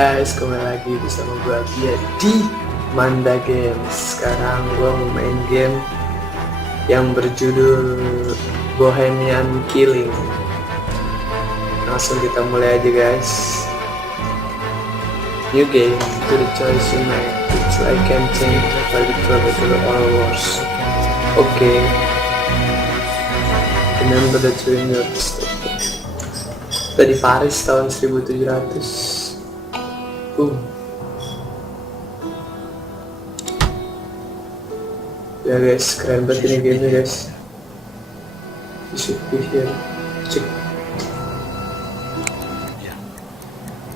guys, kembali lagi bersama gue dia di Manda Games. Sekarang gue mau main game yang berjudul Bohemian Killing. Langsung kita mulai aja guys. New game, to the choice you make, which I can change value to all wars. Okay. Remember that during your kita di Paris tahun 1700. Ya guys, keren banget ini gamenya guys. You should be here. Cek. Yeah.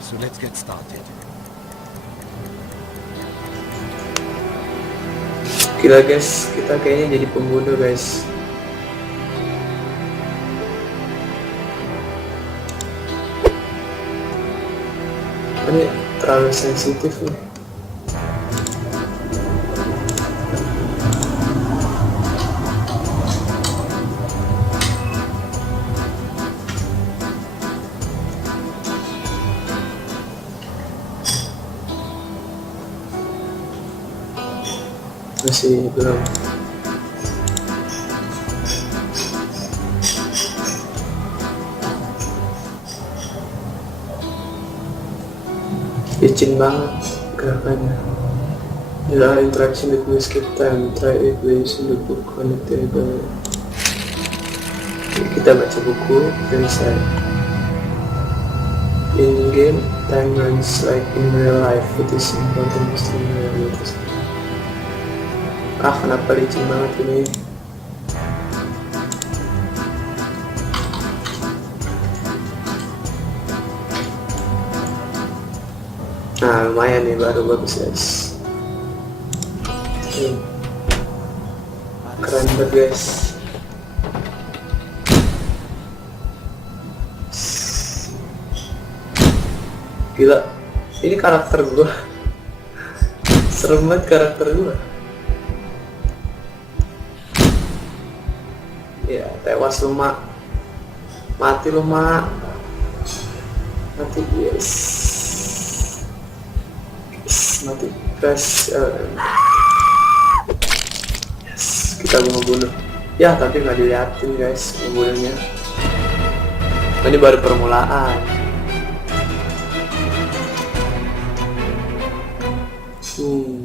So let's get started. Gila guys, kita kayaknya jadi pembunuh guys. Ini terlalu sensitif nih. Masih belum. Licin banget gerakannya. Bila interaction with me skip time, try it based on the book on the table. Kita baca buku dan saya. In game, time runs like in real life. It is important to notice. Kenapa licin banget ini? Nah, lumayan nih, baru bagus guys. Keren banget guys. Gila, ini karakter gua. Serem banget karakter gua. Ya, tewas lu mak. Mati lu mak. Mati guys. Mati guys. Yes, kita mau bunuh. Ya, tapi nggak diliatin guys pembunuhnya. Ini baru permulaan.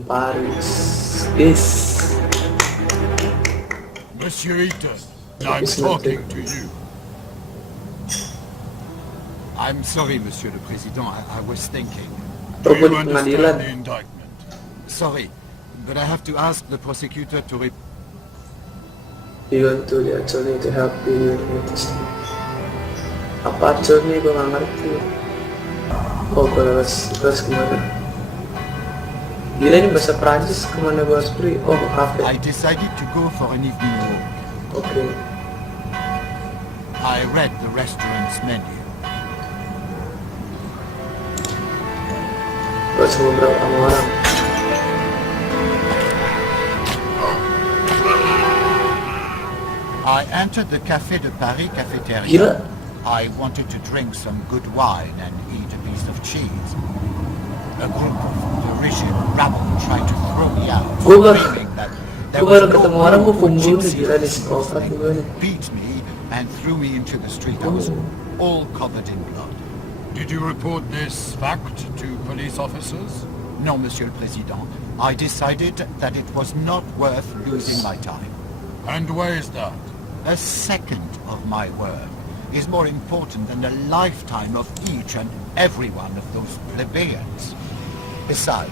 Paris. Yes. Monsieur Eaton, I'm talking to you. I'm sorry, Monsieur le Président. I was thinking. Do you understand the indictment? Sorry, but I have to ask the prosecutor to You want to the attorney to help you with this. Apa attorney gue gak ngerti. Oh, gue harus kemana? Gila, ini bahasa Prancis, kemana gue harus pergi? Oh, ke cafe. I decided to go for an evening walk. Okay. I read the restaurant's menu. Gue sama berapa orang? I entered the Café de Paris cafeteria. Gila. I wanted to drink some good wine and eat a piece of cheese. A group of Parisian rabble tried to throw me out, claiming that there was no urgency of something. Beat me and threw me into the street. I was all covered in blood. Did you report this fact to police officers? No, Monsieur le Président. I decided that it was not worth losing my time. And why is that? A second of my work is more important than a lifetime of each and every one of those plebeians. Besides,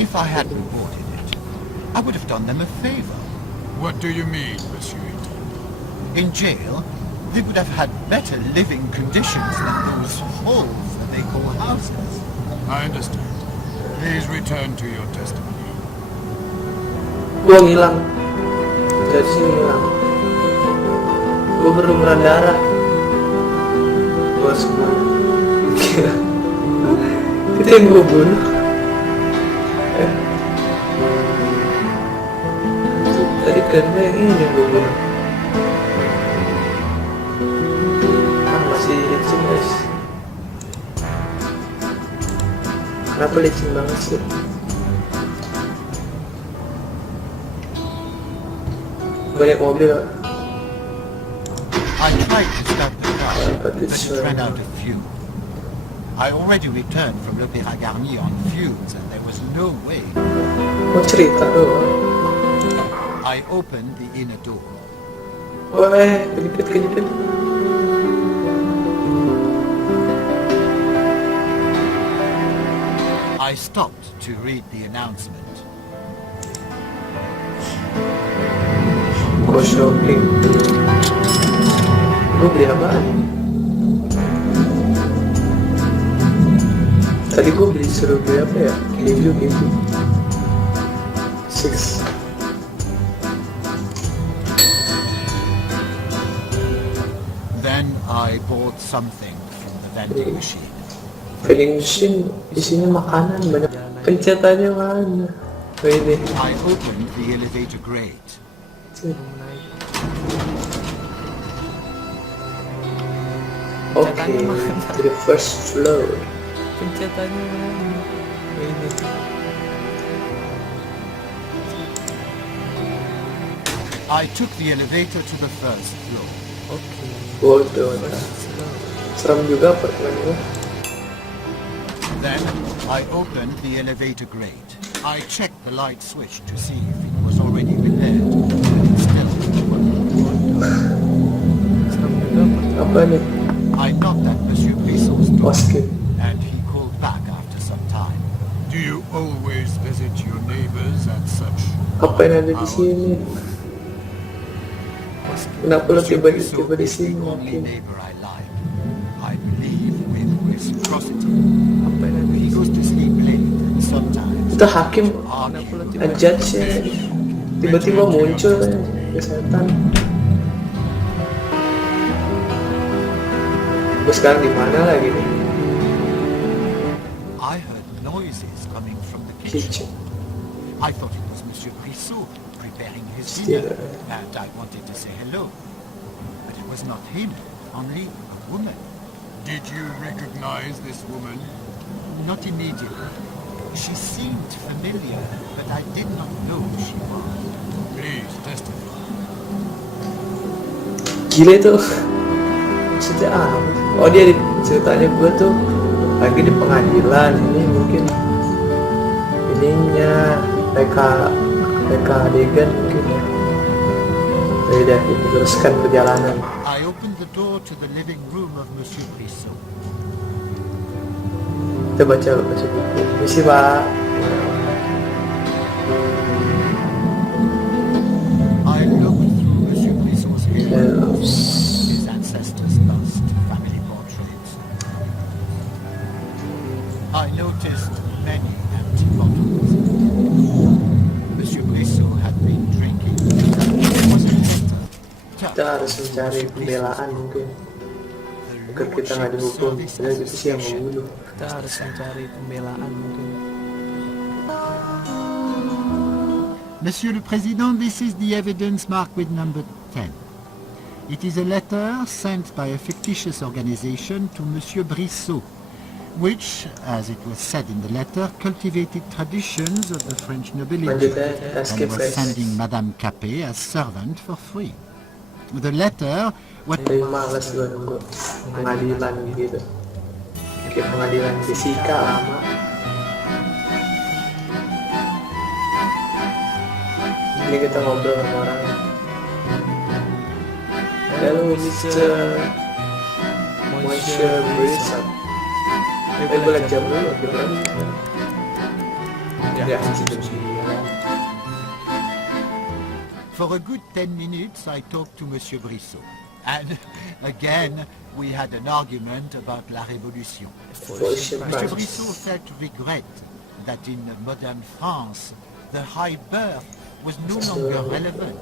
if I had reported it, I would have done them a favor. What do you mean, Monsieur Eaton? In jail, they would have had better living conditions than those holes that they call houses. I understand. Please return to your testimony. Gue ngilang. Dari sini ngilang. Gue berlumuran darah. Gue harus kemana? Itu yang gue bunuh. Tadi karena yang ini gue bunuh. masih guys. Kenapa licin banget sih? Banyak mobil. I tried to start the car, but but it's, it ran out of fuel. I already returned from l'Opéra Garnier on fumes, and there was no way. Mau cerita doang. I opened the inner door. Wah, kejepit. I stopped to read the announcement. Go shopping. Gue beli apaan? Tadi gue suruh beli apa ya? Keju. 6. Then I bought something from the vending machine. Vending machine isinya makanan banyak. Pencetannya mana? Ini. I opened the elevator grate. Okay, to the first floor. Pencetannya mana? Ini. I took the elevator to the first floor. Oke. Waduh, serem juga apartemen gue. Then I opened the elevator grate. I checked the light switch to see if it was already repaired, but it still didn't work. Serem juga apartemen. Apa nih? I knocked at Monsieur Brissot's door, Poskin. and he called back after some time. Do you always visit your neighbors at such Apa yang ada di sini? Kenapa lo Monsieur tiba-tiba Brissot di is the sini? only neighbor I like. I believe with reciprocity. Apa yang ada He di goes to sleep late and sometimes Itu hakim argue. ngejudge ya. Tiba-tiba muncul ya, setan. Gue sekarang di mana lagi nih? I heard noises coming from the kitchen. Kitchen. I thought it was Monsieur Brissot preparing his Still, dinner, and I wanted to say hello. But it was not him, only a woman. Did you recognize this woman? Not immediately. She seemed familiar, but I did not know who she was. Please testify. Gila itu. Maksudnya apa? Oh dia ceritanya gue tuh lagi di pengadilan ini mungkin ininya reka adegan mungkin ya. Udah diteruskan perjalanan. I opened the door to the living room of Monsieur Brissot. Kita baca buku. Misi pak. I looked through Monsieur Brissot's hair, Yes. his ancestors' bust, family portraits. I noticed many empty bottles. Monsieur Brissot had been drinking. It was a letter. Kita harus mencari pembelaan mungkin. Agar kita nggak dihukum. Jadi itu sih yang membunuh. Kita harus mencari pembelaan mungkin. Monsieur le Président, this is the evidence marked with number 10. It is a letter sent by a fictitious organization to Monsieur Brissot, which, as it was said in the letter, cultivated traditions of the French nobility Lanjutnya kita and skip was guys. sending Madame Capet as servant for free. The letter, what Tapi males gue nunggu pengadilan gitu. Kayak pengadilan fisika lama. Ini kita ngobrol sama orang. Hello Mr. Monsieur Brissot. Gue liat jam dulu gitu. Ya, jam 9. For a good 10 minutes, I talked to Monsieur Brissot. And again, we had an argument about la Révolution. Bullshit Monsieur bunch. Brissot felt regret that in modern France, the high birth was no longer relevant.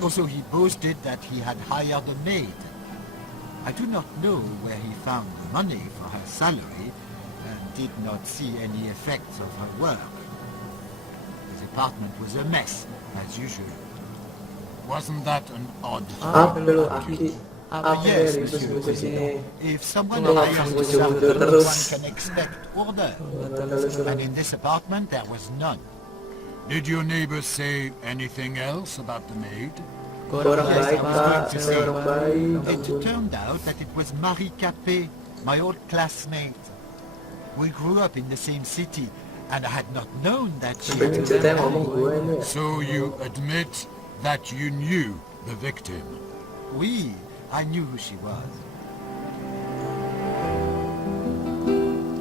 Also, he boasted that he had hired a maid. I do not know where he found the money for her salary and did not see any effects of her work. His apartment was a mess, as usual. Wasn't that an odd Apa lu Aki? Apa Yes, ya Monsieur le ribut-ribut Président. sini? If someone Ngapa appears to muncul-muncul suffer, terus? one can expect order. Terus And in this apartment, there was none. Did your neighbor say anything else about the maid? orang baik pak, to saya say. orang baik. It Ampun. turned out that it was Marie Capet, my old classmate. We grew up in the same city, and I had not known that she had Pengen ceritanya ngomong gue ini. So you admit that you knew the victim? Oui, I knew who she was.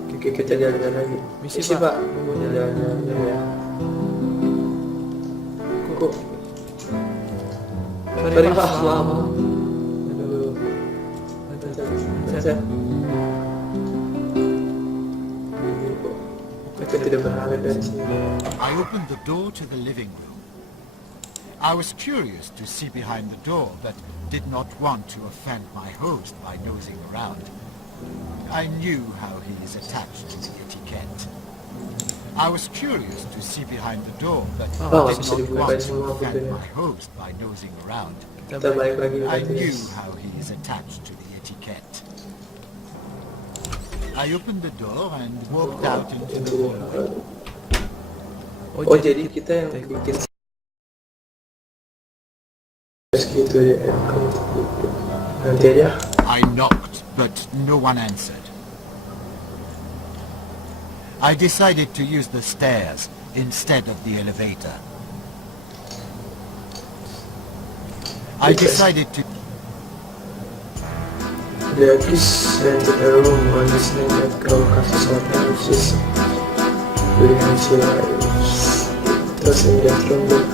Oke, kita jalan-jalan lagi. Misi, Misi Pak. pak, mau jalan-jalan ya. Kok? Sorry pak, lama. Aduh. Saya. Kita tidak berharap dari sini. I opened the door to the living room. I was curious to see behind the door, but did not want to offend my host by nosing around. I knew how he is attached to the etiquette. I was curious to see behind the door, but Oh, did bisa not dibuka want to semua offend pintunya. my host by nosing around. Kita balik lagi I ke knew atas. how he is attached to the etiquette. I opened the door and walked out into the hallway. Oh jadi kita yang bikin gitu ya. Nanti aja. I knocked, but no one answered. I decided to use the stairs instead of the elevator. I decided to... The kiss entered the room on this name that girl cast out houses. During her lives. Terus in that room.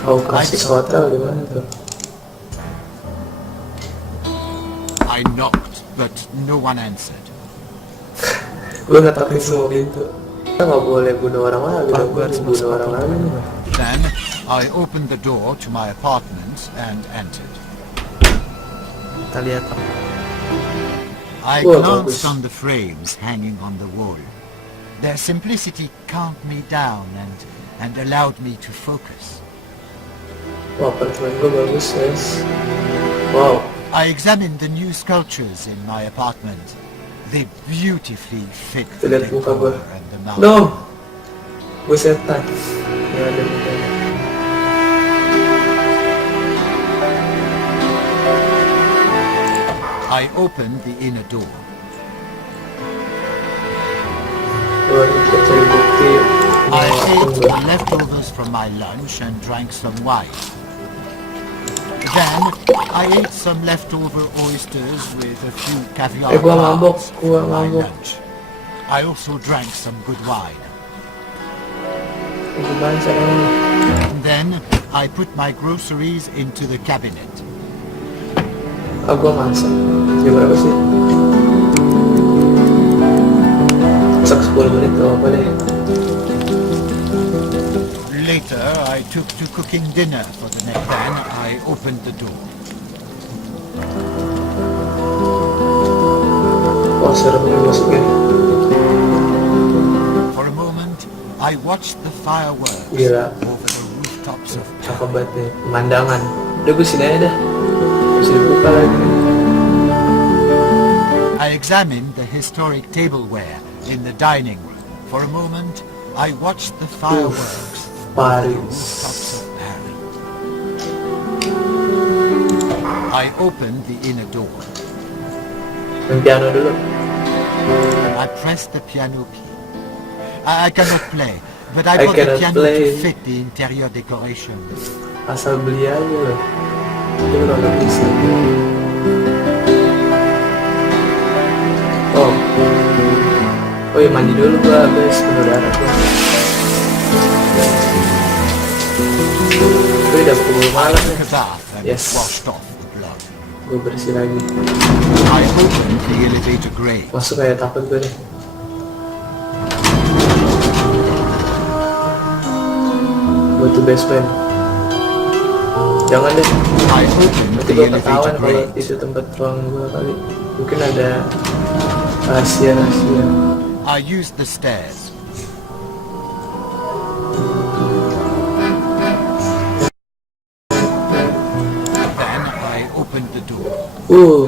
Kau kasih hotel di mana tuh? I knocked, but no one answered. Gue ngetakin semua pintu. Kita nggak boleh bunuh orang lagi dong. Gue harus bunuh orang lagi nih. Then I opened the door to my apartment and entered. Kita lihat. I Wah, glanced bagus. on the frames hanging on the wall. Their simplicity calmed me down and allowed me to focus. Wah, apartemen gue bagus guys. Wow. I examined the new sculptures in my apartment. They beautifully fit Kita the lihat muka gue. decor and the mountain. No. Gue setan. Ya ada mukanya. I opened the inner door. Gue kita cari bukti. I ate Tunggu. the leftovers from my lunch and drank some wine. Then I ate some leftover oysters with a few caviar Gua mabok, bars gua for my mabok. lunch. I also drank some good wine. Gimana caranya? Then I put my groceries into the cabinet. Ah, gue masak. Jam berapa sih? Masak 10 menit atau apa deh. Later, I took to cooking dinner for the next. Then I opened the door. Wah, serem nih masukin. For a moment, I watched the fireworks Gila. over the rooftops of Cakep banget nih. Pemandangan. Udah gue sini aja dah. Bisa dibuka lagi. I examined the historic tableware in the dining room. For a moment, I watched the fireworks over the Paris. rooftops of Paris. I opened the inner door. Main piano dulu. I pressed the piano key. I cannot play, but I I bought the cannot piano play. to fit the interior decoration. Asal beli aja loh. Itu udah gak bisa. Oh. Oh iya, mandi dulu gua guys. Penuh darah gua. Gue udah pukul malam nih. Took a bath and Yes. washed off the blood. Gue bersih lagi. I opened the elevator grate. Masuk kayak takut gue deh. Gue tuh basement. Jangan deh. I opened Nanti the gue elevator ketahuan kalau grate. itu tempat ruang gue kali. Mungkin ada rahasia-rahasia. I used the stairs.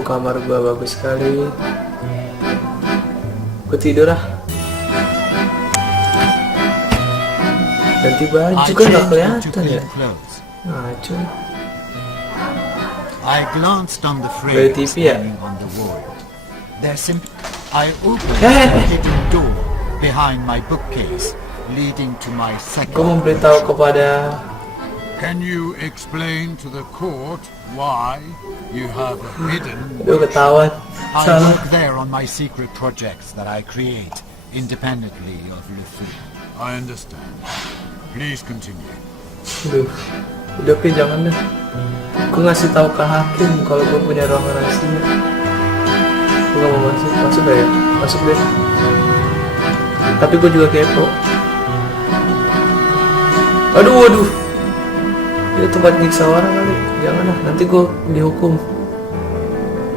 Kamar gua bagus sekali. Gua tidur ah. Ganti baju I kan nggak changed into kelihatan ya. clean clothes. Ngaco. I glanced on the Dari frames TV ya? hanging on the wall. I opened Eh. the hidden door behind my bookcase, leading to my Gua second. memberitahu kepada Can you explain to the court why you have hidden? Aduh ketahuan. I Salah. work there on my secret projects that I create independently of Le Fou. I understand. Please continue. Aduh. Udah Pi, jangan deh. Gua ngasih tahu ke hakim kalau gua punya ruang rahasia. Gua gak mau masuk. Masuk gak ya? Masuk deh. Tapi gua juga kepo. Aduh. Itu tempat nyiksa orang kali. Jangan lah, nanti gua dihukum.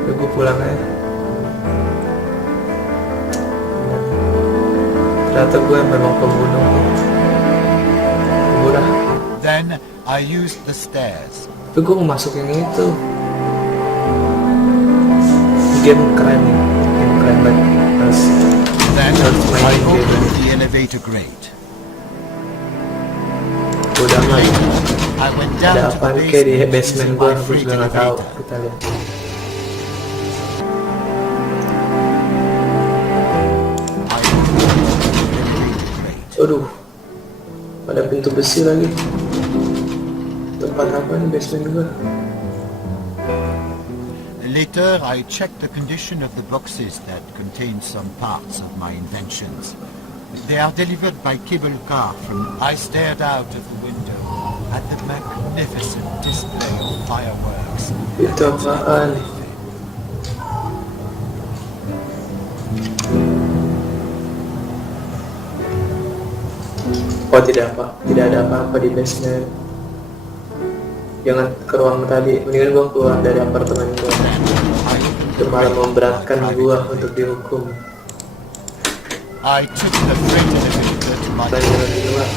Udah gua pulang aja. Ternyata gue memang pembunuh. Udah. Then I used the stairs. Tapi gue mau masuk yang itu. Game keren nih. Game keren banget. Then Harus I main game opened ini. the elevator grate. Udah nggak. I went Ada down to apaan the kayak di basement basement using gue. my Gue freight juga nggak tahu. elevator. Kita lihat. I opened the elevator grate. Aduh. Ada pintu besi lagi. Tempat apa nih basement gue? Later, I checked the condition of the boxes that contain some parts of my inventions. They are delivered by cable car from... I stared out of the window at the magnificent display of fireworks. Itu apaan? Oh tidak ada apa-apa di basement. Jangan ke ruang tadi, mendingan gua keluar dari apartemen gua. Itu malah memberatkan gua untuk dihukum. I took the freight elevator to my... Jalan di luar.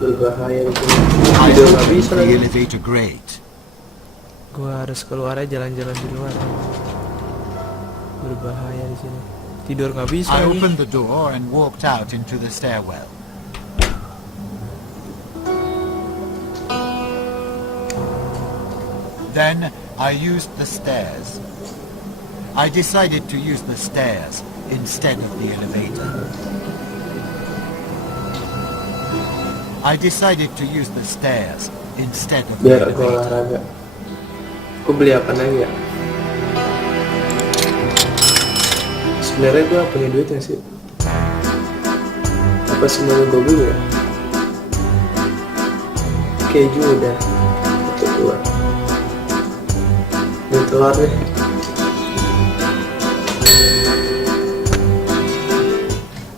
Berbahaya di sini. I Tidur nggak opened bisa the lagi. elevator grate. Gua harus keluar aja jalan-jalan di luar. Berbahaya di sini. Tidur nggak bisa I lagi. opened the door and walked out into the stairwell. Then I used the stairs. I decided to use the stairs instead of the elevator. I decided to use the stairs instead of the Biar gua elevator. olahraga. Gua beli apa lagi ya? Sebenarnya gua punya duitnya sih. Apa semuanya gua beli ya? Keju udah. Itu gua. Ini telur deh.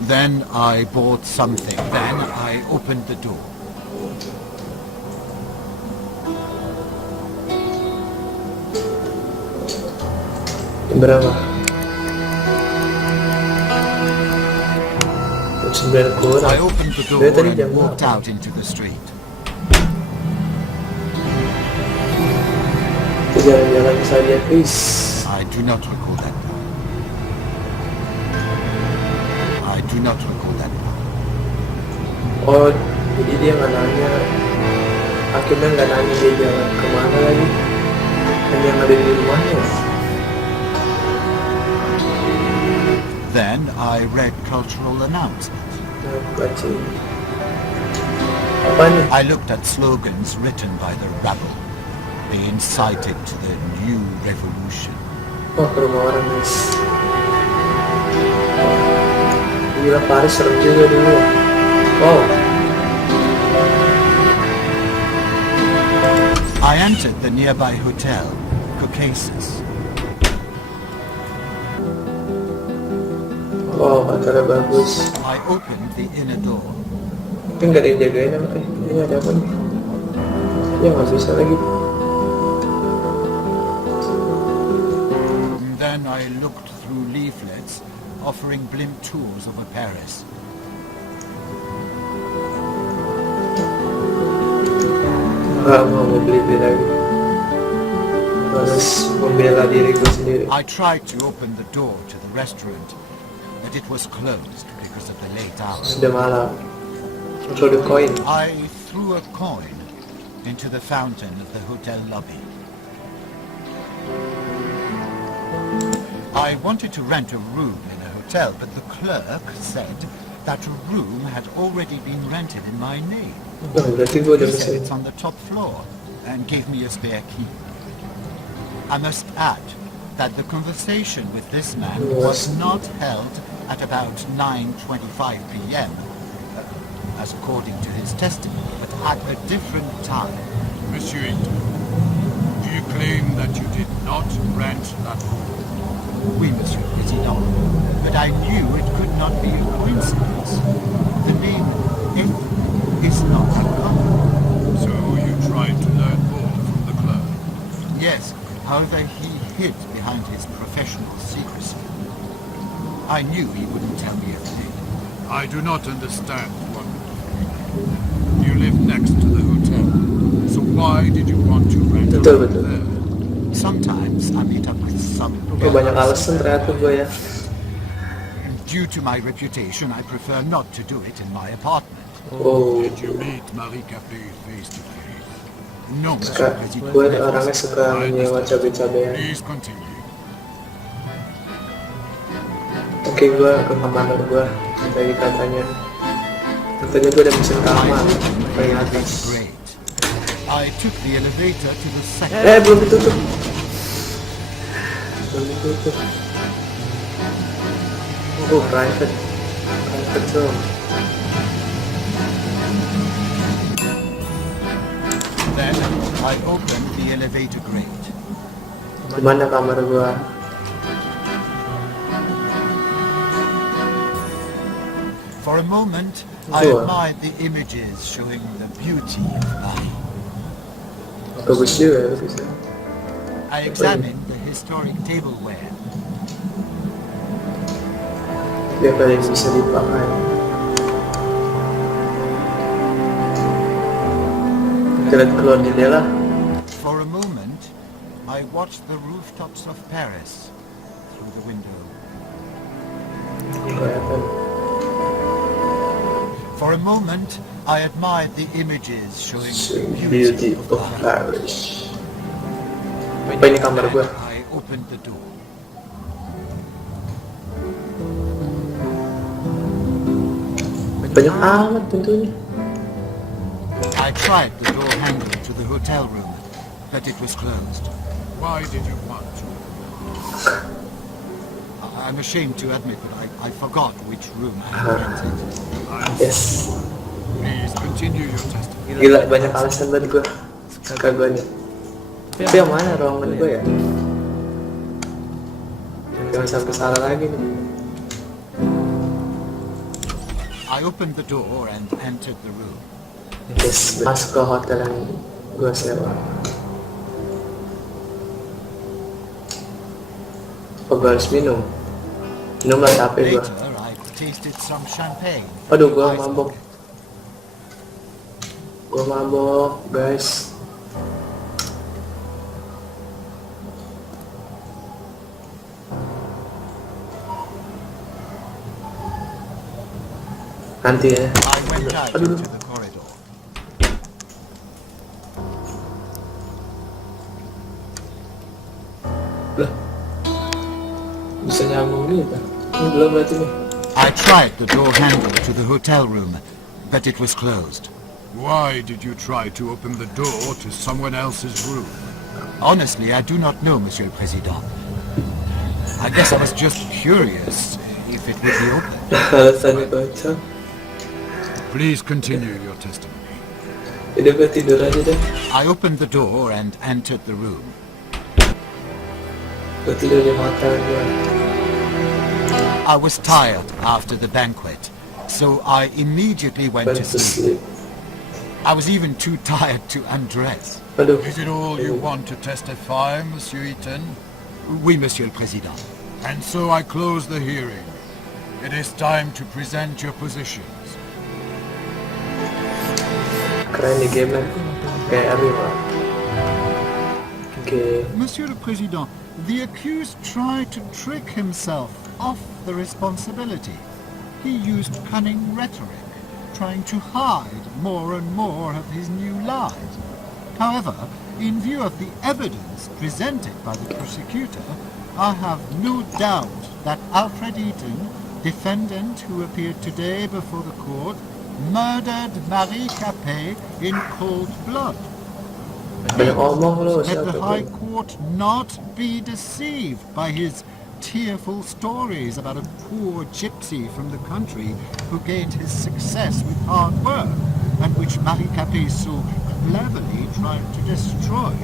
Then I bought something. Then I opened the door. Berapa? 9 kurang. I opened the door Dari tadi and jam walked berapa? out into the street. Kita jalan-jalan saja, please. I do not recall that part. I do not recall that part. Oh, jadi dia nggak nanya. Akhirnya nggak nanya dia jalan kemana lagi. Hanya yang ada di rumahnya. Then I read cultural announcements. Nah, baca. Apa nih? I looked at slogans written by the rabble. They incited to the new revolution. Oh, ke rumah orang guys. Gila, Paris serem juga dulu. Wow. I entered the nearby hotel, Caucasus. Wow, acara bagus. I opened the inner door. Tapi nggak ada yang jagain apa? Ini ada apa nih? Ya nggak bisa lagi. And then I looked through leaflets offering blimp tours over Paris. Nggak mau beli lagi. harus membela diriku sendiri. I tried to open the door to the restaurant, but it was closed because of the late hour. Sudah malam. Throw the coin. I threw a coin into the fountain of the hotel lobby. I wanted to rent a room in a hotel, but the clerk said that a room had already been rented in my name. Oh, berarti gue udah He bisa. said it's on the top floor and gave me a spare key. I must add that the conversation with this man was not held at about 9:25 p.m., as according to his testimony, but at a different time. Monsieur Eaton, do you claim that you did not rent that room? Oui, Monsieur Président, but I knew it could not be a coincidence. The name is not uncommon. So you tried to learn more from the clerk? Yes, however, he hid behind his professional secrecy. I knew he wouldn't tell me everything. I do not understand what you live next to the hotel. So why did you want to rent a Betul, room betul. there? Sometimes I meet up with some Oh, banyak alasan ternyata gue ya. Due to my reputation, I prefer not to do it in my apartment. Oh, Did you meet Marie Capet face to face? No, suka. Monsieur President. Gue orangnya suka menyewa cabai-cabean. Please continue. Oke, gue ke kamar gue. Tadi katanya gue udah pesen kamar paling atas. Great. I took the elevator to the second. Belum ditutup. Belum ditutup. Oh, private room. Then I opened the elevator grate. Dimana kamar gue? For a moment, I Sure. admired the images showing the beauty of life. Bagus juga, bagus ya. I examined the historic tableware. Dia paling bisa dipakai. Kita keluar jendela. For a moment, I watched the rooftops of Paris through the window. Kelihatan. For a moment, I admired the images showing the Beauty beauty of of life. Paris. Apa ini kamar gue? I opened the door. Banyak amat pintunya. I tried the door handle to the hotel room, but it was closed. Why did you want to? I'm ashamed to admit that I forgot which room I had rented. Yes. Please continue your testimony. Gila, banyak alasan banget gue. Suka gue nih. Tapi yang mana ruangan gue ya? Jangan sampai salah lagi nih. I opened the door and entered the room. Yes, masuk ke hotel yang gue sewa. Oh, gue harus minum. Minum lah capek gue. Later, I tasted some champagne. Aduh, gue mabok. Gue mabok, guys. Nanti ya. I went out Aduh. into the corridor. Lah. Bisa nyambung gitu. Ini belum berarti nih. I tried the door handle to the hotel room, but it was closed. Why did you try to open the door to someone else's room? Honestly, I do not know, Monsieur le Président. I guess I was just curious if it would be open. Alasannya kocak. Please continue your testimony. Udah gue tidur aja deh. I opened the door and entered the room. Gue tidur di hotel gue. I was tired after the banquet, so I immediately went Went to to sleep. sleep. I was even too tired to undress. Aduh. Is it all you want to testify, Monsieur Eaton? Oui, Monsieur le Président. And so I close the hearing. It is time to present your positions. Keren di game kayak Arif lah. Oke. Monsieur le Président, the accused tried to trick himself off the responsibility. He used cunning rhetoric, trying to hide more and more of his new lies. However, in view of the evidence presented by the prosecutor, I have no doubt that Alfred Eaton, defendant who appeared today before the court, murdered Marie Capet in cold blood. Banyak omong lo, Let the siapa High tuh? Court not be deceived by his tearful stories about a poor gypsy from the country who gained his success with hard work, and which Marie Capet so cleverly tried to destroy.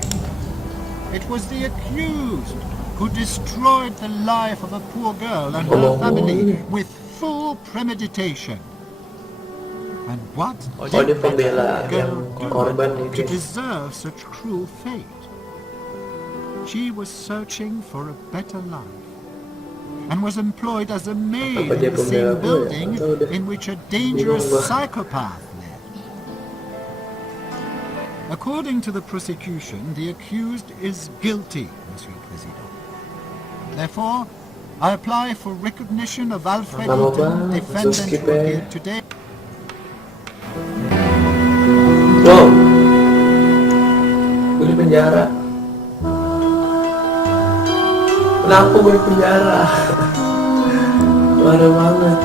It was the accused who destroyed the life of a poor girl and her family with full premeditation. And what Oh, did dia that pembela girl yang do korban to mungkin. deserve such cruel fate? She was searching for a better life and was employed as a maid Apa dia in the pembela same gue ya? building Nggak tahu deh. in which a dangerous Bingung gua. psychopath lived. According to the prosecution, the accused is guilty, Monsieur le Président. Therefore, I apply for recognition of Alfred Lama Eaton, banget, defendant terus skip who ya. appeared today. Wow. Gue di penjara. Kenapa gue di penjara? Parah banget.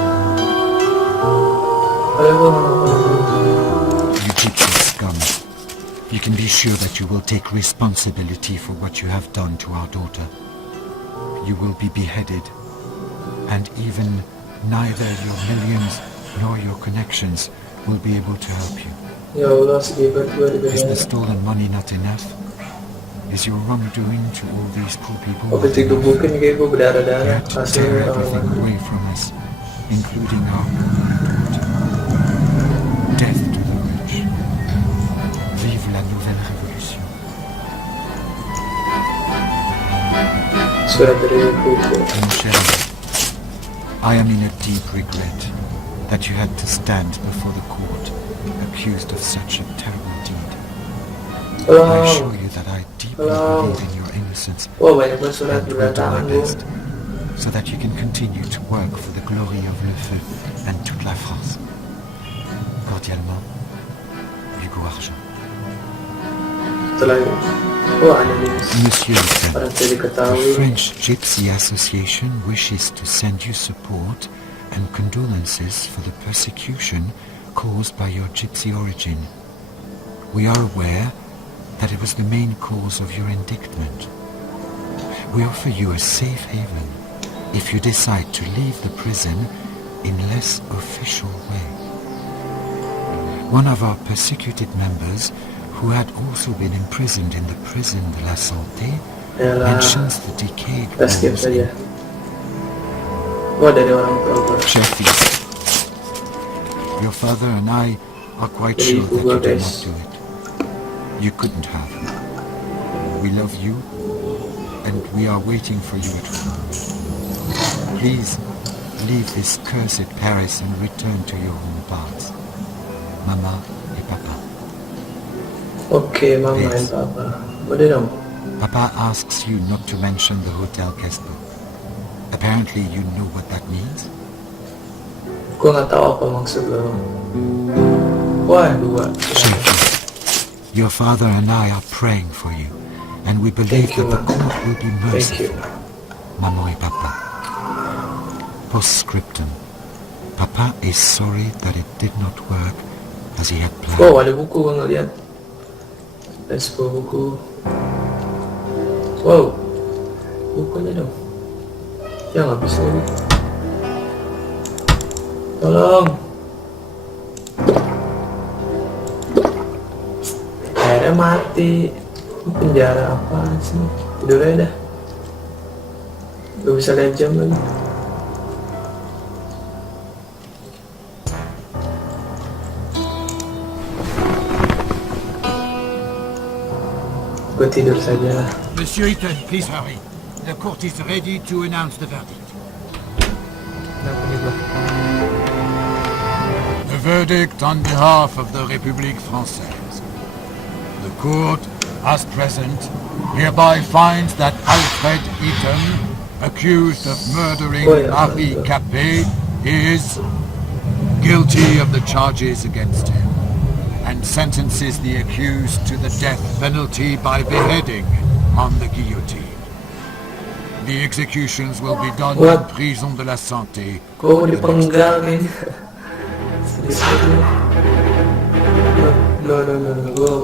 Padahal gue nggak ngapa-ngapain. You gypsy scum. You can be sure that you will take responsibility for what you have done to our daughter. You will be beheaded, and even neither your millions nor your connections will be able to help you. Ya Allah, sedih banget gue di Is the penjara. stolen money not enough? Is your wrongdoing to all these poor people Waktu not enough? digebukin kayak gue You berdarah-darah. had to Asli tear orang everything mana. away from us, including our daughter. Death to the rich. Vive la nouvelle révolution. Surat dari ibuku. Mon cher, I am in a deep regret that you had to stand before the court accused of such a terrible deed. I Tolong. assure you that I deeply Hello. believe in your innocence Wah, banyak banget surat and will do my berdatangan gue. best so that you can continue to work for the glory of Le Feu and toute la France. Cordialement, Hugo Argent. Setelah itu. Wah, ada nih. Monsieur le Pen, Orang tidak the diketahui. French Gypsy Association wishes to send you support and condolences for the persecution caused by your gypsy origin. We are aware that it was the main cause of your indictment. We offer you a safe haven if you decide to leave the prison in less official way. One of our persecuted members, who had also been imprisoned in the prison de la Santé, Yalah, mentions the decayed kita skip walls saja. in Wah, dari orang tua gue. Cher fils, your father and I are quite Jadi sure that gua, you did guys. not do it. You couldn't have. We love you, and we are waiting for you at home. Please, leave this cursed Paris and return to your home parts. Mama et Papa. Oke, mama Yes. dan papa. Udah dong. Papa asks you not to mention the Hotel Kespo. Apparently you know what that means. Gue nggak tahu apa maksud lo. Wah, dua. Cher fils, your father and I are praying for you, and we believe Thank you, that the Mama. court will be Thank you. merciful. Maman et Papa. Postscriptum. Papa is sorry that it did not work as he had planned. Oh, ada buku gue ngeliat. Ada sebuah buku. Wow. Bukunya dong. Ya nggak bisa ini. Tolong. Akhirnya mati. Ini penjara apaan sih? Tidur aja dah. Gak bisa lihat jam lagi. Gue tidur saja lah. Monsieur Eaton, please hurry. The court is ready to announce the verdict. Kenapa nih gua? The verdict on behalf of the République Française. The court as present, hereby finds that Alfred Eaton, accused of murdering Marie Capet, is guilty of the charges against him, and sentences the accused to the death penalty by beheading on the guillotine. The executions will be done in Prison de la Santé. Gue mau dipenggal nih. Sedih sekali. No.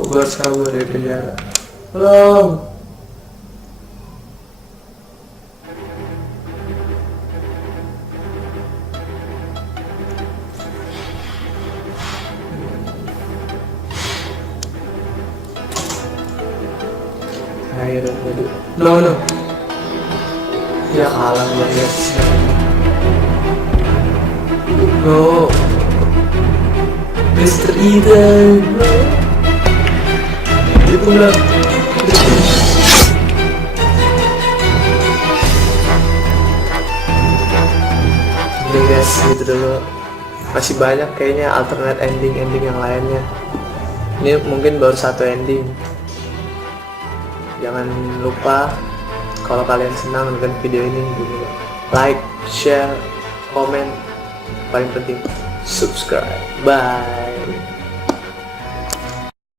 Gue harus kabur dari penjara. Tolong. Air tadi. No. Ya kalah gue lihat. No. Mr. Eden. No. Dipenggal. Oke guys, gitu dulu. Masih banyak kayaknya alternate ending yang lainnya. Ini mungkin baru satu ending. Jangan lupa kalau kalian senang dengan video ini, like, share, komen, paling penting subscribe. Bye.